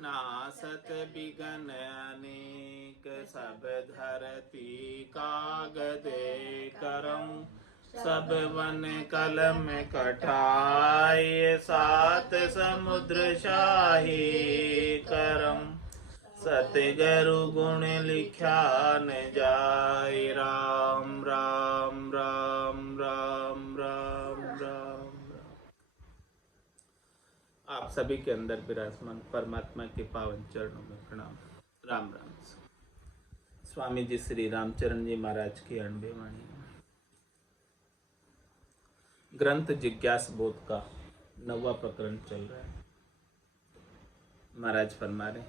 नासत बिगन अनेक सब धरती कागदे करम। सब वन कलम कठाय सात समुद्र शाही करम। सतगुरु गुण लिख्या न जाय। राम राम राम राम राम राम। आप सभी के अंदर विराजमान परमात्मा के पावन चरणों में प्रणाम। राम राम। स्वामी जी श्री रामचरण जी महाराज की 98 वाणी। ग्रंथ जिज्ञास बोध का 9वां प्रकरण चल रहा है। महाराज फरमा रहे,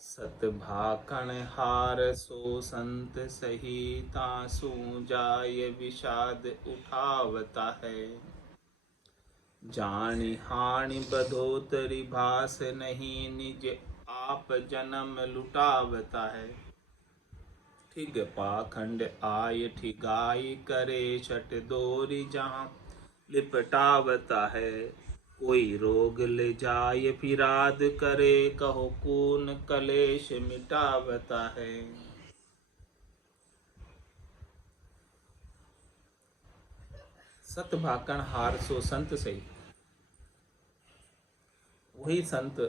सत भाकण हार सो संत सही तासु जाय विषाद उठावता है। जानी हानि बधोतरी भास नहीं निज आप जन्म लुटावता है। ठिग पाखंड आय ठिगाई करे छठ दोरी जहाँ लिपटावता है। कोई रोग ले जाय फिराद करे कहो कून कलेश मिटावता है। सत भाकण हार सो संत सही। वही संत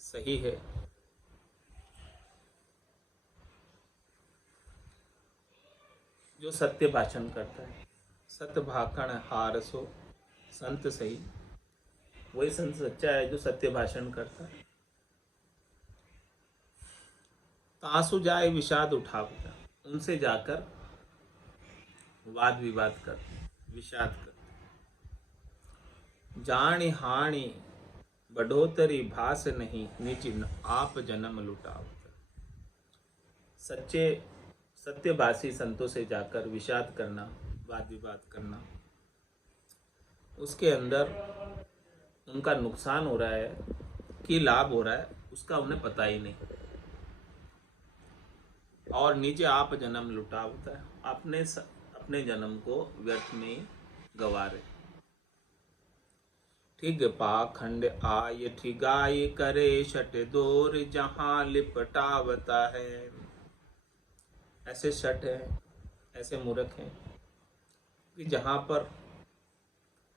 सही है जो सत्य भाषण करता है। सत भाकण हार सो संत सही। वही संत सच्चा है जो सत्य भाषण करता है। तासु जाए विषाद उठावता, उनसे जाकर वाद विवाद करते, विषाद करते। जानी हानि बढ़ोतरी भास नहीं निज आप जन्म लुटावता। सच्चे सत्यभाषी संतों से जाकर विषाद करना, वाद विवाद करना, उसके अंदर उनका नुकसान हो रहा है कि लाभ हो रहा है उसका उन्हें पता ही नहीं। और नीचे आप जन्म लुटावता है, अपने जन्म को व्यर्थ में गवा रहे। ठिग पाखंड आय ठिगाई करे शट दोर जहाँ लिपटावता है। ऐसे शट है, ऐसे मूर्ख हैं कि जहाँ पर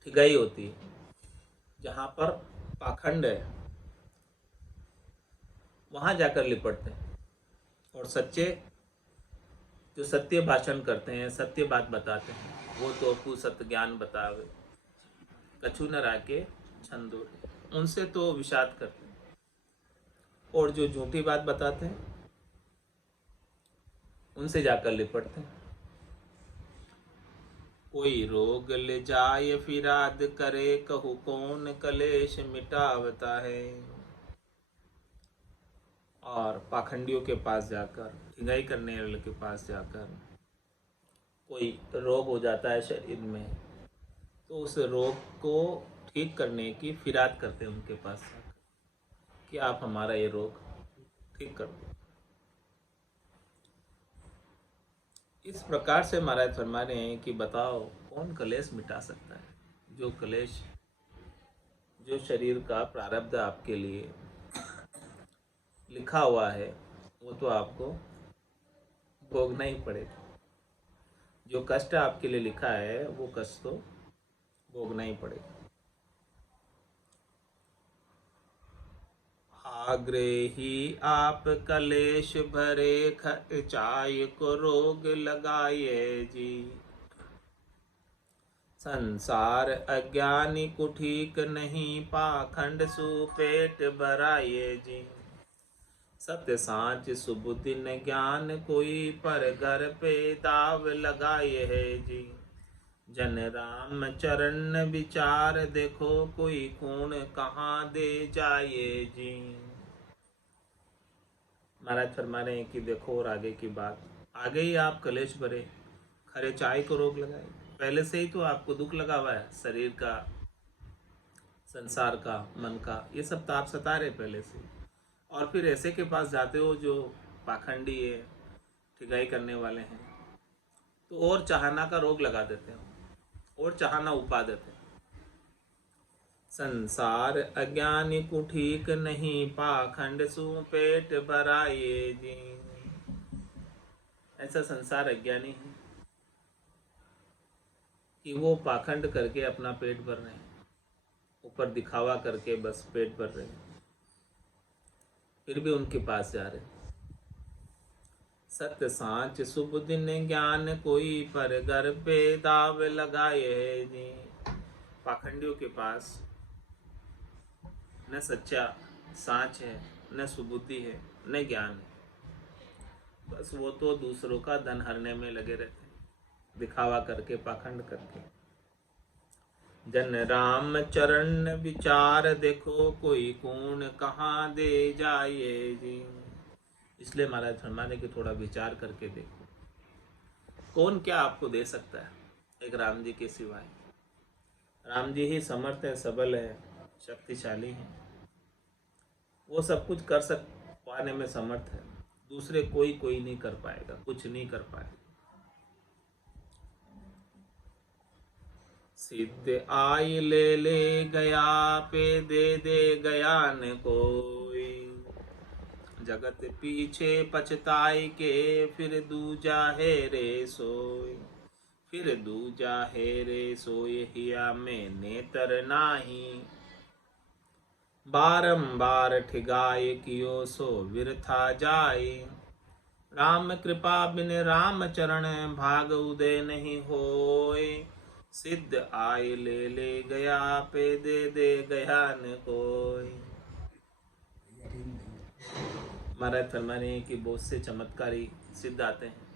ठिगाई होती है, जहाँ पर पाखंड है, वहाँ जाकर लिपटते हैं। और सच्चे जो सत्य भाषण करते हैं, सत्य बात बताते हैं, वो तो आपको सत्य ज्ञान बतावे कछु न राके छंदो, उनसे तो विषाद करते हैं। और जो झूठी बात बताते हैं उनसे जाकर लिपटते हैं। कोई रोग ले जाए फिराद करे कहु कौन कलेश मिटावता है। और पाखंडियों के पास जाकर, ठिगाई करने वाले के पास जाकर कोई रोग हो जाता है शरीर में, तो उस रोग को ठीक करने की फिराद करते हैं उनके पास जाकर कि आप हमारा ये रोग ठीक कर दो। इस प्रकार से महाराज फरमा रहे हैं कि बताओ कौन कलेश मिटा सकता है। जो कलेश, जो शरीर का प्रारब्ध आपके लिए लिखा हुआ है वो तो आपको भोगना ही पड़ेगा। जो कष्ट आपके लिए लिखा है वो कष्ट तो भोगना ही पड़ेगा। आग्रे ही आप कलेश भरे चाय को रोग लगाए जी। संसार अज्ञानी को ठीक नहीं पाखंड सुपेट भराए जी। सत्य सांच सुबुद्धि न ज्ञान कोई पर घर पे दाव लगाए है जी। जन राम चरण विचार देखो कोई खून कहाँ दे जाए जी। महाराज फरमा रहे हैं कि देखो और आगे की बात, आगे ही आप कलेश भरे खरे चाय को रोग लगाए। पहले से ही तो आपको दुख लगा हुआ है, शरीर का, संसार का, मन का, ये सब ताप सता रहे पहले से। और फिर ऐसे के पास जाते हो जो पाखंडी है, ठिगाई करने वाले हैं, तो और चाहना का रोग लगा देते हैं और चाहना उपा देते हैं। संसार अज्ञानी को ठीक नहीं, पाखंड सु पेट भराए जी। ऐसा संसार अज्ञानी है कि वो पाखंड करके अपना पेट भर रहे हैं, ऊपर दिखावा करके बस पेट भर रहे हैं, फिर भी उनके पास जा रहे हैं। सत्य सांच शुभ दिन ज्ञान कोई, पर घर पे दाव लगाए जी। पाखंडियों के पास न सच्चा सांच है, न सुबुद्धि है, न ज्ञान है। बस वो तो दूसरों का धन हरने में लगे रहते हैं, दिखावा करके, पाखंड करके। जन राम चरण विचार देखो, कोई कौन कहाँ दे जाए जी। इसलिए महाराज फरमाने कि थोड़ा विचार करके देखो, कौन क्या आपको दे सकता है एक राम जी के सिवाय। राम जी ही समर्थ है, सबल है, शक्तिशाली है, वो सब कुछ कर सक पाने में समर्थ है। दूसरे कोई नहीं कर पाएगा, कुछ नहीं कर पाएगा। सिद्ध आई ले गया, पे दे गया न कोई। जगत पीछे पछताई के, फिर दूजा है रे सोई। फिर दूजा है रे सोई, हिया में नेतर नाही। बारंबार ठिगाए कियो सो विरथा जाए। राम कृपा बिन राम चरण, भाग उदय नहीं होय। सिद्ध आय ले गया, पे दे गया न कोई। महाराज फरमाने कि बहुत से चमत्कारी सिद्ध आते हैं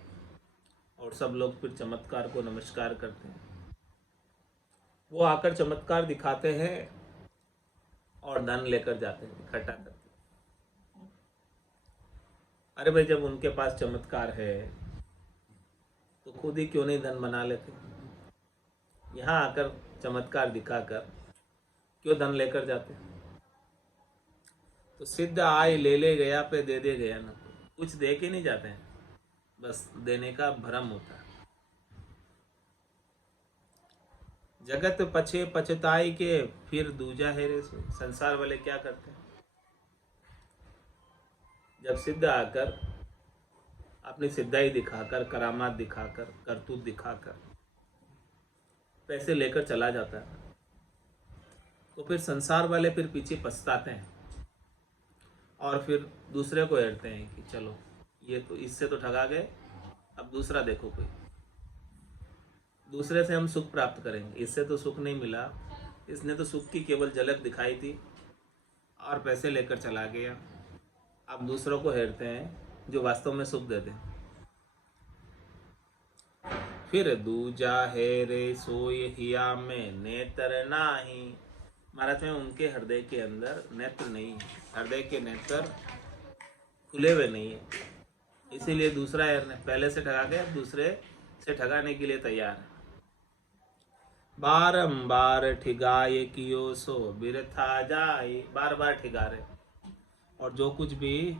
और सब लोग फिर चमत्कार को नमस्कार करते हैं। वो आकर चमत्कार दिखाते हैं और धन लेकर जाते हैं, इकट्ठा करते हैं। अरे भाई, जब उनके पास चमत्कार है तो खुद ही क्यों नहीं धन बना लेते। यहाँ आकर चमत्कार दिखाकर क्यों धन लेकर जाते। तो सिद्ध आय ले गया, पे दे गया ना। कुछ दे के नहीं जाते हैं, बस देने का भ्रम होता है। जगत पछे पछताई के, फिर दूजा है रे सो। संसार वाले क्या करते हैं, जब सिद्ध आकर अपनी सिद्धाई दिखाकर, करामात दिखाकर, करतूत दिखाकर पैसे लेकर चला जाता है, तो फिर संसार वाले फिर पीछे पछताते हैं और फिर दूसरे को हेरते हैं कि चलो ये तो, इससे तो ठगा गए, अब दूसरा देखो कोई, दूसरे से हम सुख प्राप्त करेंगे। इससे तो सुख नहीं मिला, इसने तो सुख की केवल झलक दिखाई थी और पैसे लेकर चला गया। अब दूसरों को हेरते हैं जो वास्तव में सुख देते हैं। फिर दूजा है रे सोय, हिया में नेत्र नाही। महाराज में उनके हृदय के अंदर नेत्र नहीं है, हृदय के नेत्र खुले हुए नहीं है, इसीलिए दूसरा हेरने, पहले से ठगा गया, दूसरे से ठगाने के लिए तैयार है। बारंबार ठिगाए कियो सो बिरथा जाए। बार बार ठिगा रहे और जो कुछ भी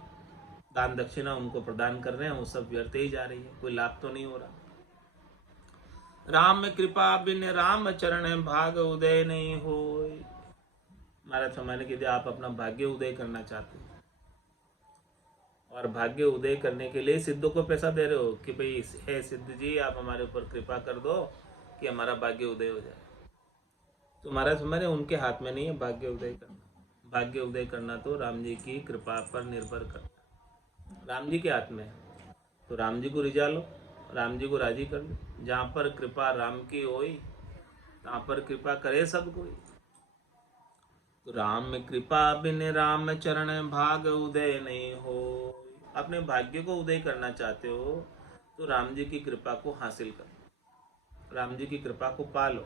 दान दक्षिणा उनको प्रदान कर रहे हैं वो सब व्यर्थ ही जा रही है, कोई लाभ तो नहीं हो रहा। राम कृपा बिन राम चरण, भाग उदय नहीं होय। महाराज फरमाने के लिए आप अपना भाग्य उदय करना चाहते हो और भाग्य उदय करने के लिए सिद्धों को पैसा दे रहे हो कि भाई हे सिद्ध जी, आप हमारे ऊपर कृपा कर दो कि हमारा भाग्य उदय हो जाए। तो महाराज हमारे उनके हाथ में नहीं है भाग्य उदय करना। भाग्य उदय करना तो राम जी की कृपा पर निर्भर करता है, राम जी के हाथ में है। तो राम जी को रिझा लो, राम जी को राजी कर लो। जहाँ पर कृपा राम की होई, तहाँ पर कृपा करे सब कोई। तो राम कृपा बिन राम चरण, भाग उदय नहीं हो। अपने भाग्य को उदय करना चाहते हो तो राम जी की कृपा को हासिल करो, राम जी की कृपा को पालो,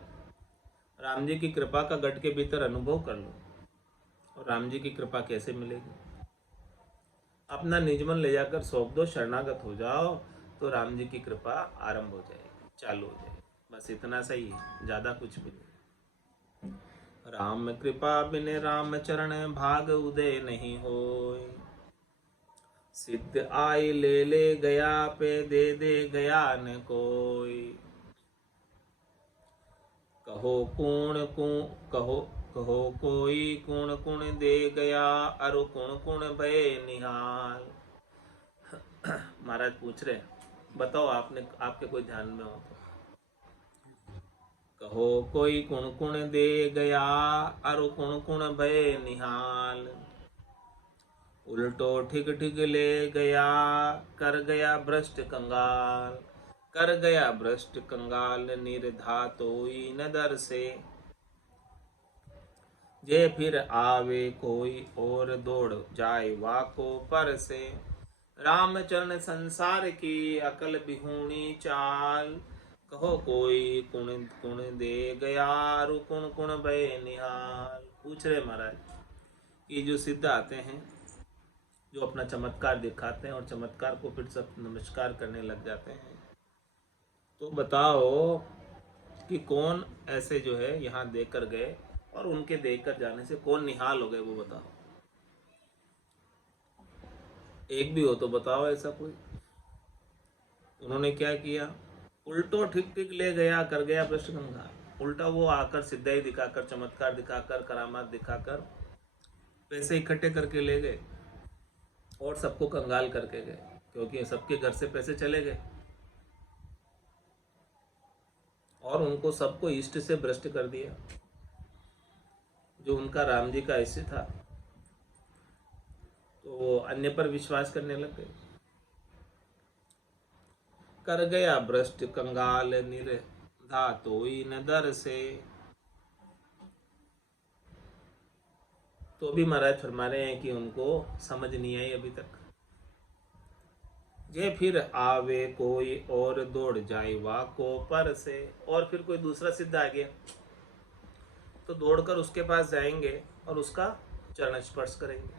राम जी की कृपा का गढ़ के भीतर अनुभव कर लो। और राम जी की कृपा कैसे मिलेगी, अपना निजमन ले जाकर सौंप दो, शरणागत हो जाओ, तो राम जी की कृपा आरंभ हो जाएगी, चालू हो जाएगी। बस इतना सही है, ज़्यादा कुछ भी नहीं। राम कृपा बिन राम चरण, भाग उदय नहीं होय। सिद्ध आय ले गया, पे दे गया न कोई। कहो कूण कूण कहो कहो कोई कूण कूण दे गया, अरु कूण कूण भय निहाल। महाराज पूछ रहे बताओ, आपने आपके कोई ध्यान में हो तो। कहो कोई कुण कुण दे गया, अरु कुण कुण भय निहाल। उल्टो ठिग ठिग ले गया, कर गया भ्रष्ट कंगाल। कर गया भ्रष्ट कंगाल, निर्धातोई न दर से। जे फिर आवे कोई और, दौड़ जाए वाको पर से। रामचरण संसार की अकल बिहूणी चाल। कहो कोई कुण कुण दे गया, रु कुण कुण भय निहाल। पूछ रहे महाराज ये जो सिद्ध आते हैं, जो अपना चमत्कार दिखाते हैं और चमत्कार को फिर सब नमस्कार करने लग जाते हैं, तो बताओ कि कौन ऐसे जो है यहाँ देकर गए और उनके देकर जाने से कौन निहाल हो गए, वो बताओ। एक भी हो तो बताओ ऐसा कोई। उन्होंने क्या किया? उल्टो ठीक ठीक ले गया, कर गया भ्रष्ट कंगाल। उल्टा वो आकर सिद्धाई दिखाकर, चमत्कार दिखाकर, करामात दिखाकर पैसे इकट्ठे करके ले गए और सबको कंगाल करके गए, क्योंकि सबके घर से पैसे चले गए और उनको सबको इष्ट से भ्रष्ट कर दिया। जो उनका राम जी का ऐसे था तो वो अन्य पर विश्वास करने लग गए। कर गया भ्रष्ट कंगाल, निर्धातोई न दर से। तो भी महाराज फरमा रहे हैं कि उनको समझ नहीं आई अभी तक। जे फिर आवे कोई और, दौड़ जाए वाको पर से। और फिर कोई दूसरा सिद्ध आ गया तो दौड़कर उसके पास जाएंगे और उसका चरण स्पर्श करेंगे।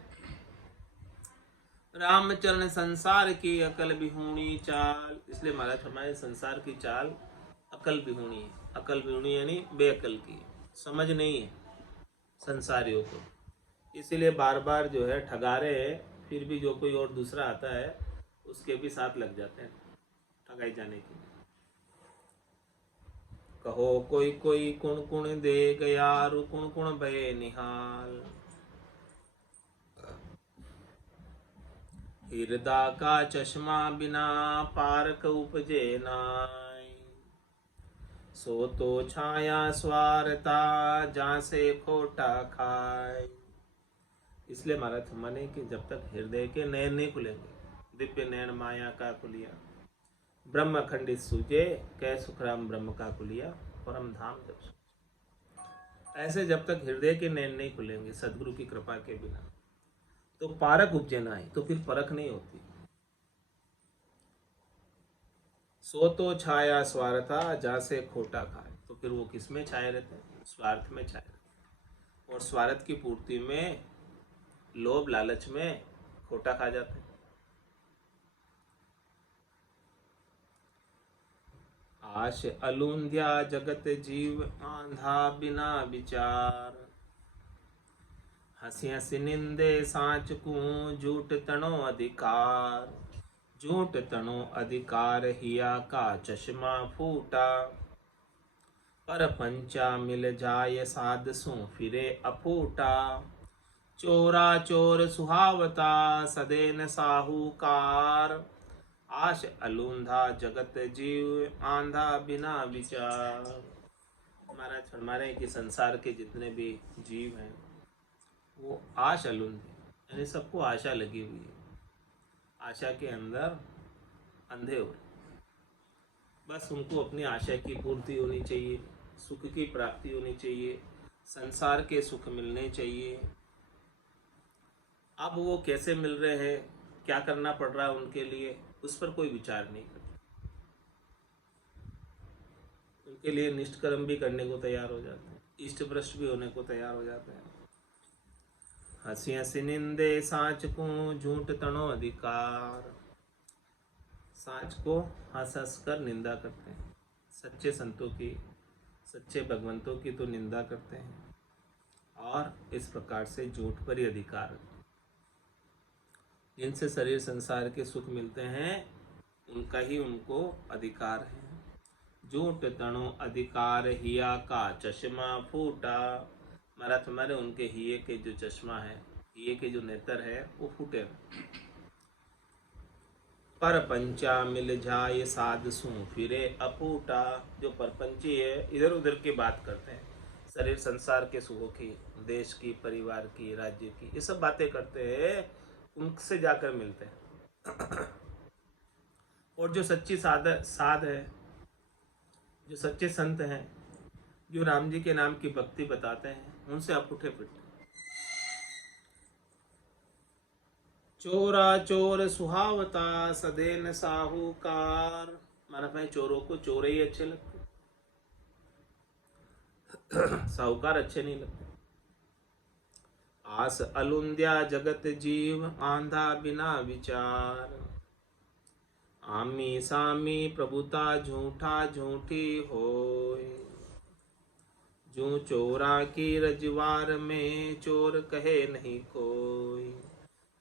रामचरण संसार की अकल बिहूणी चाल। इसलिए महाराज हमारे संसार की चाल अकल बिहूणी है। अकल बिहूणी यानी बेअकल की, समझ नहीं है संसारियों को, इसीलिए बार बार जो है ठगा रहे हैं। फिर भी जो कोई और दूसरा आता है उसके भी साथ लग जाते हैं ठगाई जाने के लिए। कहो कोई कोई कुण कुण दे गया, रु कुण कुण भय निहाल। हृदय का चश्मा बिना, पारक उपजे नाय। सो तो छाया स्वारता, जहाँ से खोटा खाए। इसलिए महाराज माने कि जब तक हृदय के नयन नहीं खुलेंगे, दिव्य नयन माया का खुलिया, ब्रह्म खंडित सूझे, कै सुखराम ब्रह्म का खुलिया, परम धाम जब। ऐसे जब तक हृदय के नयन नहीं खुलेंगे सदगुरु की कृपा के बिना, तो पारक उपजे ना आए, तो फिर परख नहीं होती। सो तो छाया स्वार्था, जहाँ से खोटा खाए। तो फिर वो किस में छाए रहते हैं? स्वार्थ में छाए रहते हैं, और स्वार्थ की पूर्ति में, लोभ लालच में खोटा खा जाते हैं। आश अलूंध्या जगत जीव, आंधा बिना विचार। हंसी हंसी निंदे सांच को, झूठ तणो अधिकार। झूठ तणो अधिकार, हिया का चश्मा फूटा। पर पंचा मिल जाय साध सो, फिरे अफूटा। चोरा चोर सुहावता, सदेन साहूकार। आश अलूंधा जगत जीव, आंधा बिना विचार। महाराज फरमा रहे हैं कि संसार के जितने भी जीव हैं वो आश अलूंध है, यानी सबको आशा लगी हुई है, आशा के अंदर अंधे हो रहे। बस उनको अपनी आशा की पूर्ति होनी चाहिए, सुख की प्राप्ति होनी चाहिए, संसार के सुख मिलने चाहिए। अब वो कैसे मिल रहे हैं, क्या करना पड़ रहा है उनके लिए, उस पर कोई विचार नहीं करता। उनके लिए निष्कर्म भी करने को तैयार हो जाते हैं, इष्ट भ्रष्ट भी होने को तैयार हो जाते हैं। हंसी हंसी निंदे सांच को, झूठ तणो अधिकार। सांच को हंस हंस कर निंदा करते हैं, सच्चे संतों की, सच्चे भगवंतों की तो निंदा करते हैं, और इस प्रकार से झूठ पर ही अधिकार। जिनसे शरीर संसार के सुख मिलते हैं उनका ही उनको अधिकार है। झूठ तणो अधिकार हिया का चश्मा फूटा। महाराज हमारे उनके हिये के जो चश्मा है, हिये के जो नेत्र है वो फूटे। पर पंचा मिल जाए साध सू फिरे अपूटा। जो परपंची है इधर उधर की बात करते हैं, शरीर संसार के सुखों की, देश की, परिवार की, राज्य की, ये सब बातें करते हैं, उनसे जाकर मिलते हैं। और जो सच्ची साध है, जो सच्चे संत हैं, जो राम जी के नाम की भक्ति बताते हैं, उनसे आप उठे फिरते। चोरा चोर सुहावता सदेन साहूकार। माना भाई चोरों को चोर ही अच्छे लगते, साहूकार अच्छे नहीं लगते। आस अलुंद्या जगत जीव आंधा बिना विचार। आमी सामी प्रभुता झूठा झूठी होय। जो चोरा की रजवार में चोर कहे नहीं कोई।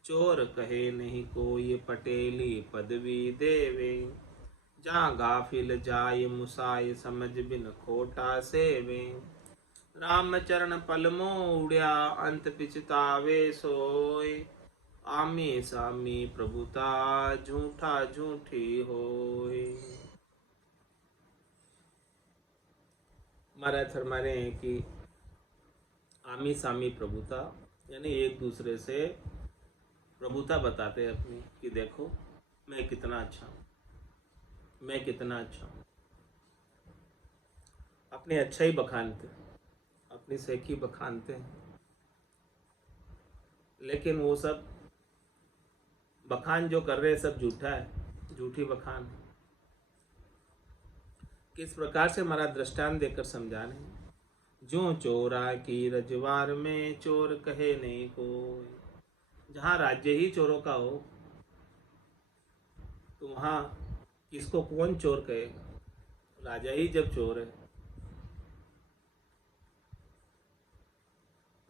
चोर कहे नहीं कोई पटेली पदवी देवे। जा गाफिल जाय मुसाय समझ बिन खोटा सेवे। राम चरण पलमो उड़िया अंत पिछतावे सोय। आमी सामी प्रभुता झूठा झूठी होय। महाराज फरमाने हैं कि आमी सामी प्रभुता यानी एक दूसरे से प्रभुता बताते हैं अपनी, कि देखो मैं कितना अच्छा हूँ, मैं कितना अच्छा हूँ। अपने अच्छा ही बखानते, अपनी सेकी बखानते हैं, लेकिन वो सब बखान जो कर रहे हैं सब झूठा है, झूठी बखान है। किस प्रकार से हमारा दृष्टांत देकर समझाने, जो चोरा की रजवार में चोर कहे नहीं कोई। जहाँ राज्य ही चोरों का हो तो वहाँ किसको कौन चोर कहेगा? राजा ही जब चोर है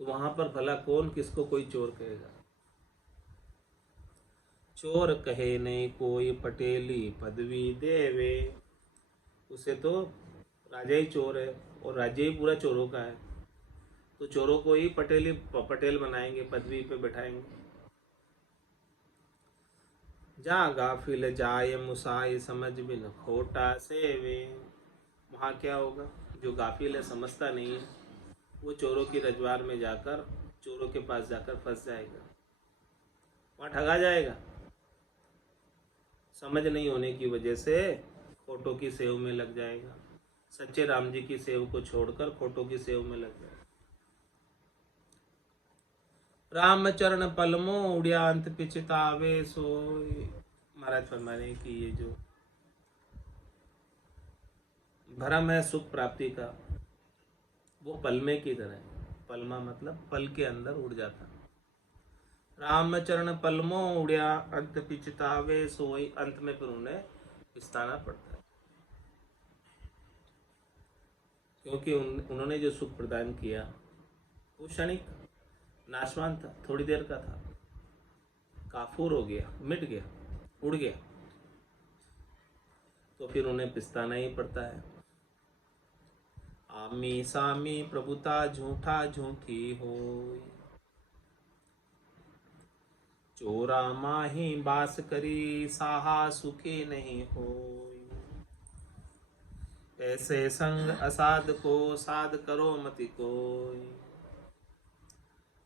तो वहाँ पर भला कौन किसको कोई चोर कहेगा? चोर कहे नहीं कोई पटेली पदवी देवे। उसे तो राजा ही चोर है और राज्य ही पूरा चोरों का है, तो चोरों को ही पटेल बनाएंगे, पदवी पे बैठाएंगे। जा गाफिल जाय मुसाय समझ बिन खोटा सेवे। वहाँ क्या होगा? जो गाफिल है, समझता नहीं है, वो चोरों की रजवार में जाकर, चोरों के पास जाकर फंस जाएगा, वहाँ ठगा जाएगा। समझ नहीं होने की वजह से खोटों की सेव में लग जाएगा, सच्चे राम जी की सेव को छोड़कर खोटों की सेव में लग जाएगा। राम चरण पलमो उड़िया अंत पिछतावे सोय। महाराज फरमाने कि ये जो भ्रम है सुख प्राप्ति का, वो पलमे की तरह है। पलमा मतलब पल के अंदर उड़ जाता। राम चरण पलमो उड़िया अंत पिछतावे सोई। अंत में फिर उन्हें पिछताना पड़ता है, क्योंकि उन्होंने जो सुख प्रदान किया वो क्षणिक नाशवान था, थोड़ी देर का था, काफूर हो गया, मिट गया, उड़ गया, तो फिर उन्हें पिछताना ही पड़ता है। आमी सामी प्रभुता झूठा झूठी होय। चोरा माही बास करी साहा सुखी नहीं होय। ऐसे संग असाध को साध करो मति कोय।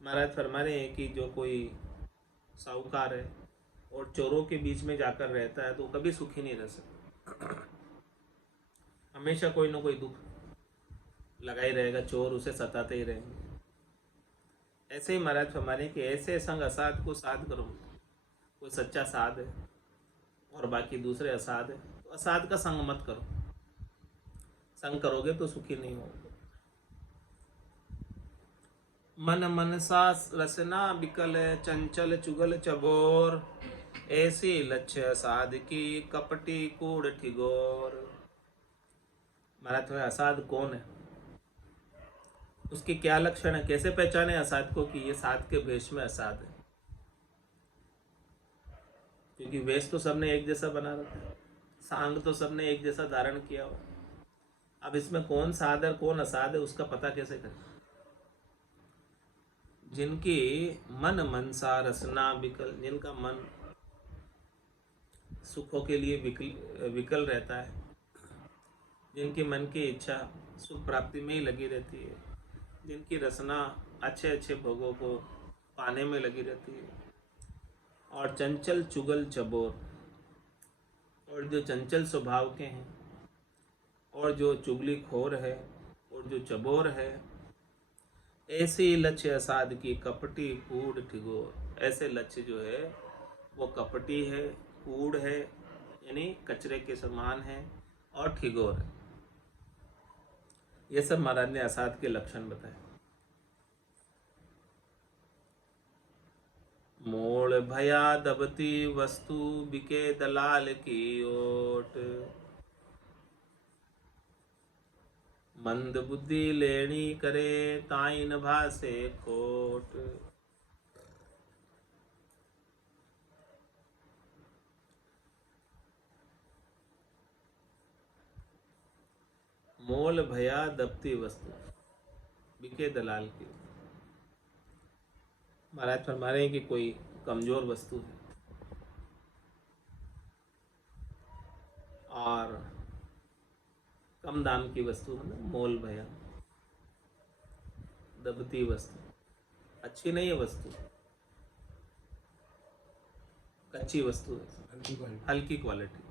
महाराज फरमा रहे हैं कि जो कोई साहूकार है और चोरों के बीच में जाकर रहता है तो कभी सुखी नहीं रह सकता, हमेशा कोई ना कोई दुख लगा ही रहेगा, चोर उसे सताते ही रहेंगे। ऐसे ही महाराज फरमाने कि ऐसे संग असाध को साध करो। कोई सच्चा साध है और बाकी दूसरे असाध है, तो असाध का संग मत करो। संग करोगे तो सुखी नहीं होगे। मन मनसा रसना बिकल चंचल चुगल चबोर। ऐसी लक्ष्य साध की कपटी कूड़ ठिगोर। महाराज तो असाध कौन है, उसके क्या लक्षण है, कैसे पहचाने असाध को कि ये साध के वेश में असाध है? क्योंकि वेश तो सबने एक जैसा बना रखा है, सांग तो सबने एक जैसा धारण किया हो, अब इसमें कौन साध है कौन असाध है उसका पता कैसे करें? जिनकी मन मनसा रसना विकल, जिनका मन सुखों के लिए विकल रहता है, जिनकी मन की इच्छा सुख प्राप्ति में ही लगी रहती है, जिनकी रसना अच्छे अच्छे भोगों को पाने में लगी रहती है, और चंचल चुगल चबोर, और जो चंचल स्वभाव के हैं, और जो चुगली खोर है, और जो चबोर है, ऐसी लक्ष्य असाध की कपटी कूड़ ठिगोर। ऐसे लक्ष्य जो है वो कपटी है, कूड़ है यानी कचरे के समान है, और ठिगोर है। ये सब महाराज ने असाध के लक्षण बताए। मोड़ भया दबती वस्तु बिके दलाल की ओट, मंद बुद्धि लेनी करे ताई न भासे खोट। मोल भया दबती वस्तु बिके दलाल की। महाराज फरमा रहे हैं कि कोई कमजोर वस्तु है और कम दाम की वस्तु है, मोल भया दबती वस्तु, अच्छी नहीं है वस्तु, कच्ची वस्तु है, हल्की क्वालिटी,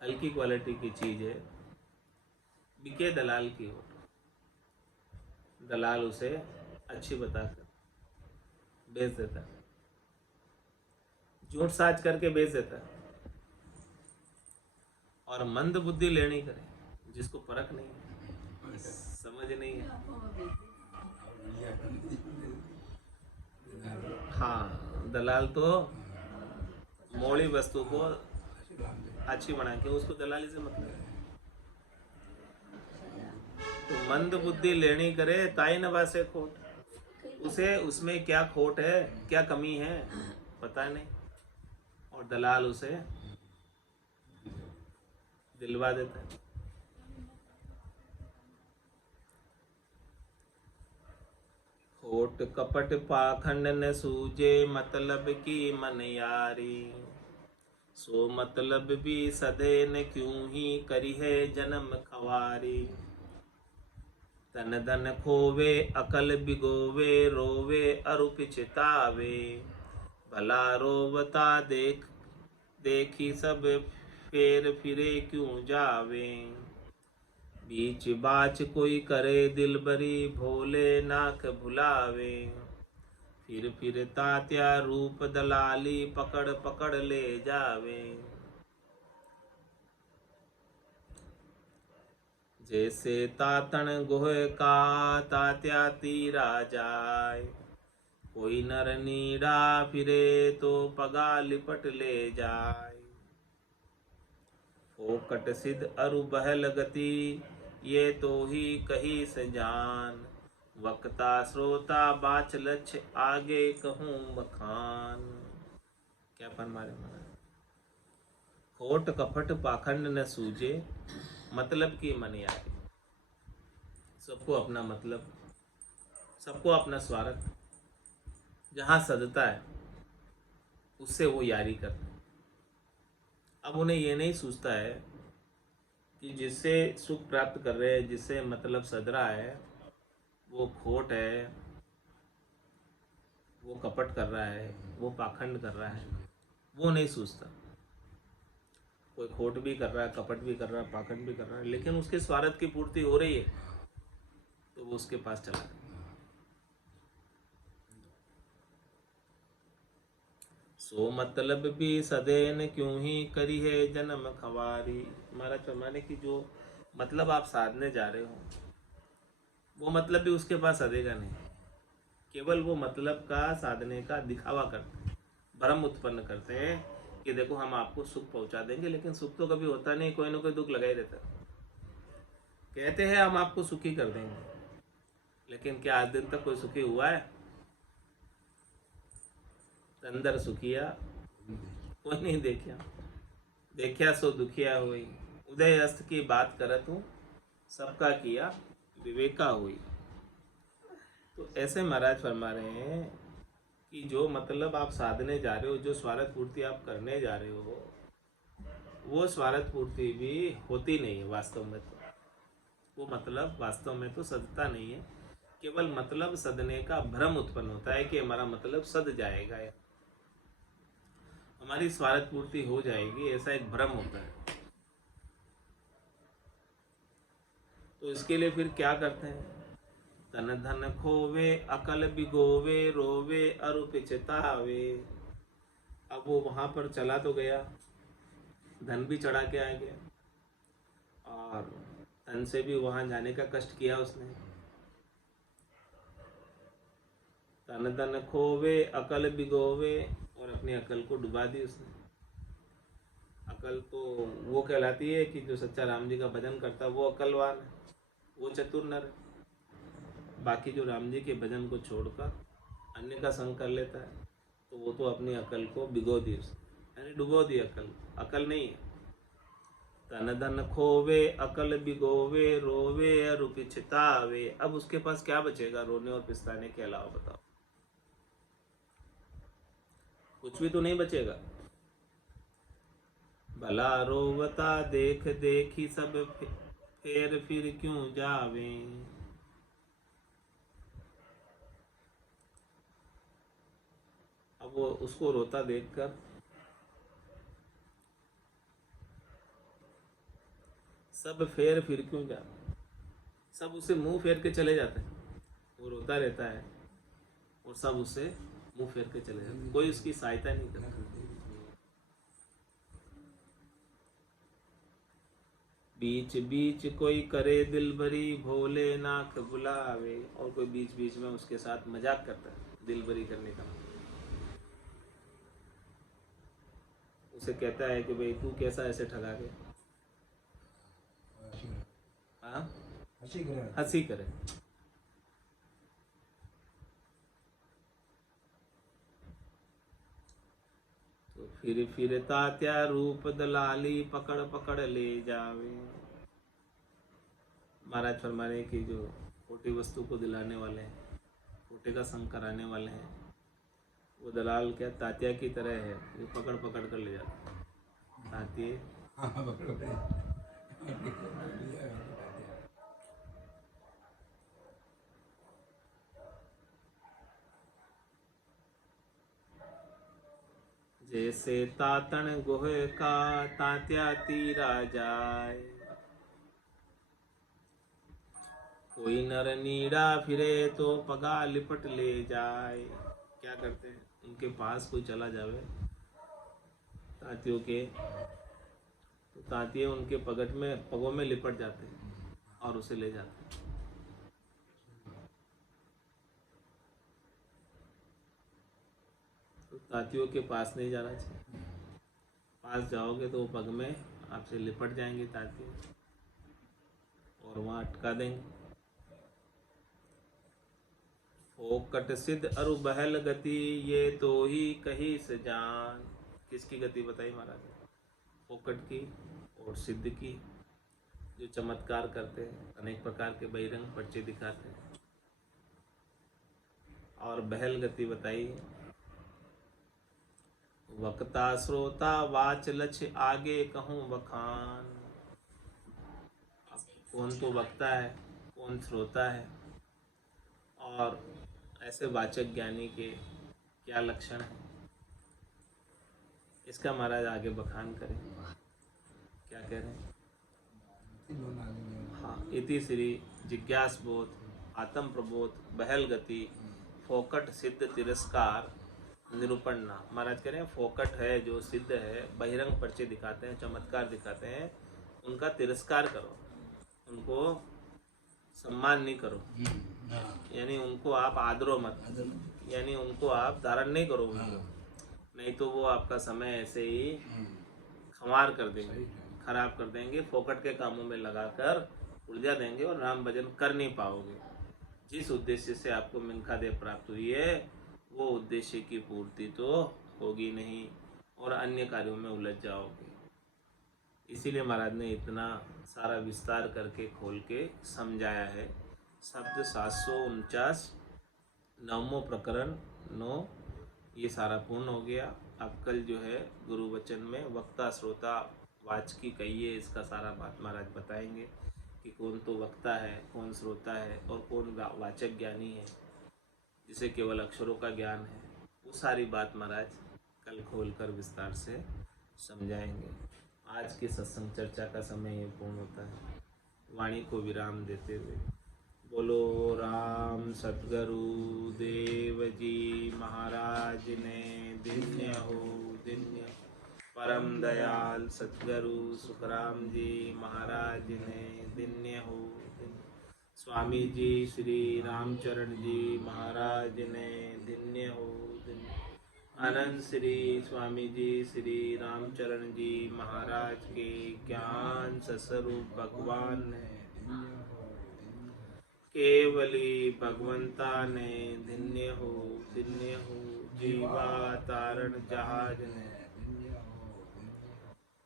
हल्की क्वालिटी की चीज है, बिके दलाल की ओर, दलाल उसे अच्छी बताकर बेच देता है, झूठ साज करके बेच देता है। और मंद बुद्धि लेनी करे, जिसको परख नहीं है, समझ नहीं है, हाँ दलाल तो मोड़ी वस्तु को अच्छी बना के उसको दलाली से मतलब है। तो मंद बुद्धि लेनी करे ताई नवा से खोट, उसे उसमें क्या खोट है क्या कमी है पता नहीं, और दलाल उसे दिलवा देता है। खोट कपट पाखंड न सूझे मतलब की मन यारी, सो मतलब भी सदे न क्यों ही करी है जन्म खवारी। तन धन खोवे अकल बिगोवे रोवे अरु पिछतावे, भला रोवता देख देखी सब फेर फिरे क्यों जावे। बीच बाच कोई करे दिलबरी भोले नाक भुलावे, फिर तात्या रूप दलाली पकड़ पकड़ ले जावे। जैसे तातन गोह का तात्या तीरा जाय, कोई नर नीड़ा फिरे तो पगा लिपट ले जाय। फोकट सिद्ध अरु बहल गति ये तो ही कही से जान, वक्ता श्रोता बाच लक्ष्य आगे कहूँ बखान। क्या फरमा रहे महाराज? खोट कपट पाखंड न सूझे मतलब की मन यारी। सबको अपना मतलब, सबको अपना स्वार्थ, जहाँ सदता है उससे वो यारी करते हैं। अब उन्हें ये नहीं सोचता है कि जिससे सुख प्राप्त कर रहे हैं, जिससे मतलब सद रहा है, वो खोट है, वो कपट कर रहा है, वो पाखंड कर रहा है, वो नहीं सोचता। कोई खोट भी कर रहा है, कपट भी कर रहा है, पाखंड भी कर रहा है, लेकिन उसके स्वार्थ की पूर्ति हो रही है तो वो उसके पास चला जाता है। सो मतलब भी सदैन क्यों ही करी है जन्म खवारी। महाराज फरमाने की जो मतलब आप साधने जा रहे हो वो मतलब भी उसके पास सदेगा नहीं, केवल वो मतलब का साधने का दिखावा करते हैं, भ्रम उत्पन्न करते हैं कि देखो हम आपको सुख पहुंचा देंगे, लेकिन सुख तो कभी होता नहीं, कोई ना कोई दुख लगा ही रहता है। कहते हैं हम आपको सुखी कर देंगे, लेकिन क्या आज दिन तक कोई सुखी हुआ है? अंदर सुखिया कोई नहीं देखा, देखा सो दुखिया हुई, उदय अस्त की बात करत हूँ, सबका किया विवेका हुई। तो ऐसे महाराज फरमा रहे हैं कि जो मतलब आप साधने जा रहे हो, जो स्वार्थ पूर्ति आप करने जा रहे हो, वो स्वार्थ पूर्ति भी होती नहीं है वास्तव में। तो वो मतलब वास्तव में तो सदता नहीं है, केवल मतलब सदने का भ्रम उत्पन्न होता है कि हमारा मतलब सद जाएगा या हमारी स्वार्थ पूर्ति हो जाएगी, ऐसा एक भ्रम होता है। तो इसके लिए फिर क्या करते हैं? तन धन खोवे अकल बिगोवे रोवे अरु पिछतावे। अब वो वहां पर चला तो गया, धन भी चढ़ा के आ गया और तन से भी वहां जाने का कष्ट किया उसने। तन धन खोवे अकल बिगोवे, और अपनी अकल को डुबा दी उसने। अकल तो वो कहलाती है कि जो सच्चा राम जी का भजन करता है वो अकलवान है, वो चतुर नर है। बाकी जो राम जी के भजन को छोड़कर अन्य का संग कर लेता है, तो वो तो अपनी अकल को भिगो दी उसने, यानी डुबो दी अकल। अकल नहीं है। तन धन खोवे अकल बिगोवे रोवे अरु पिछतावे। अब उसके पास क्या बचेगा रोने और पिछताने के अलावा? बताओ, कुछ भी तो नहीं बचेगा। भला रोवता देख देखी सब फेर फिर क्यों जावे। अब वो उसको रोता देखकर सब फेर फिर क्यों जावे, सब उसे मुंह फेर के चले जाते हैं। वो रोता रहता है और सब उससे मुंह फेर के चले जाते हैं, कोई उसकी सहायता नहीं करता। बीच बीच कोई करे दिल भरी भोले नाथ बुलावे। और कोई बीच बीच में उसके साथ मजाक करता है, दिल भरी करने का। उसे कहता है कि भाई तू कैसा ऐसे ठगा के, हाँ हंसी करे। तो फिर तात्या रूप दलाली पकड़ पकड़ ले जावे। महाराज फरमा रहे कि जो खोटी वस्तु को दिलाने वाले हैं, खोटे का संग कराने वाले हैं, वो दलाल क्या तात्या की तरह है, जो पकड़ पकड़ कर ले जाते हैं। तात्या जैसे तातन गोह का तात्या तीरा जाए। कोई नर नीड़ा फिरे तो पगा लिपट ले जाए। क्या करते हैं? उनके पास कोई चला जावे तातियों के, तो तातिये उनके पगों में लिपट जाते हैं और उसे ले जाते हैं। तो तातियों के पास नहीं जाना चाहिए। पास जाओगे तो वो पग में आपसे लिपट जाएंगे तातिये और वहाँ अटका देंगे। फोकट सिद्ध अरु बहल गति ये तो ही कही सजान। किसकी गति बताई महाराज? फोकट की और सिद्ध की, जो चमत्कार करते हैं, अनेक प्रकार के बहिरंग पर्चे दिखाते हैं। और बहल गति बताई, वक्ता श्रोता वाच लक्ष्य आगे कहूँ बखान। कौन तो वक्ता है, कौन श्रोता है, और ऐसे वाचक ज्ञानी के क्या लक्षण है, इसका महाराज आगे बखान करें। क्या कह रहे हैं? हाँ, इति श्री जिज्ञास बोध आत्म प्रबोध बहल गति फोकट सिद्ध तिरस्कार निरूपण ना। महाराज कह रहे हैं फोकट है, जो सिद्ध है, बहिरंग पर्चे दिखाते हैं, चमत्कार दिखाते हैं, उनका तिरस्कार करो, उनको सम्मान नहीं करो, यानी उनको आप आदरो मत, यानी उनको आप धारण नहीं करो उनको, नहीं तो वो आपका समय ऐसे ही खंवार कर देंगे, खराब कर देंगे, फोकट के कामों में लगाकर उलझा देंगे और राम भजन कर नहीं पाओगे। जिस उद्देश्य से आपको मिनखा देव प्राप्त हुई है वो उद्देश्य की पूर्ति तो होगी नहीं और अन्य कार्यों में उलझ जाओगे। इसीलिए महाराज ने इतना सारा विस्तार करके खोल के समझाया है। शब्द 749 नवमो प्रकरण 9 ये सारा पूर्ण हो गया। अब कल जो है गुरु वचन में वक्ता श्रोता वाचकी कहिए, इसका सारा बात महाराज बताएंगे कि कौन तो वक्ता है, कौन श्रोता है और कौन वाचक ज्ञानी है जिसे केवल अक्षरों का ज्ञान है। वो सारी बात महाराज कल खोलकर विस्तार से समझाएंगे। आज की सत्संग चर्चा का समय ये पूर्ण होता है। वाणी को विराम देते हुए बोलो राम सतगुरु देव जी महाराज ने धन्य हो धन्य। परम दयाल सतगुरु सुखराम जी महाराज ने धन्य हो धन्य। स्वामी जी श्री रामचरण जी महाराज ने धन्य हो धन्य। अनंत श्री स्वामी जी श्री रामचरण जी महाराज के ज्ञान सस्वरूप भगवान ने केवली भगवंता ने धन्य हो जीवा तारण जहाज ने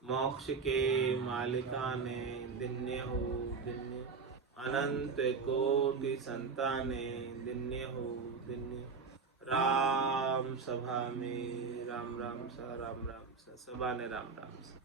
मोक्ष के मालिका ने धन्य हो धन्य। अनंत कोटि संताने धन्य हो धन्य। राम सभा में राम राम सा सभा ने राम राम सा।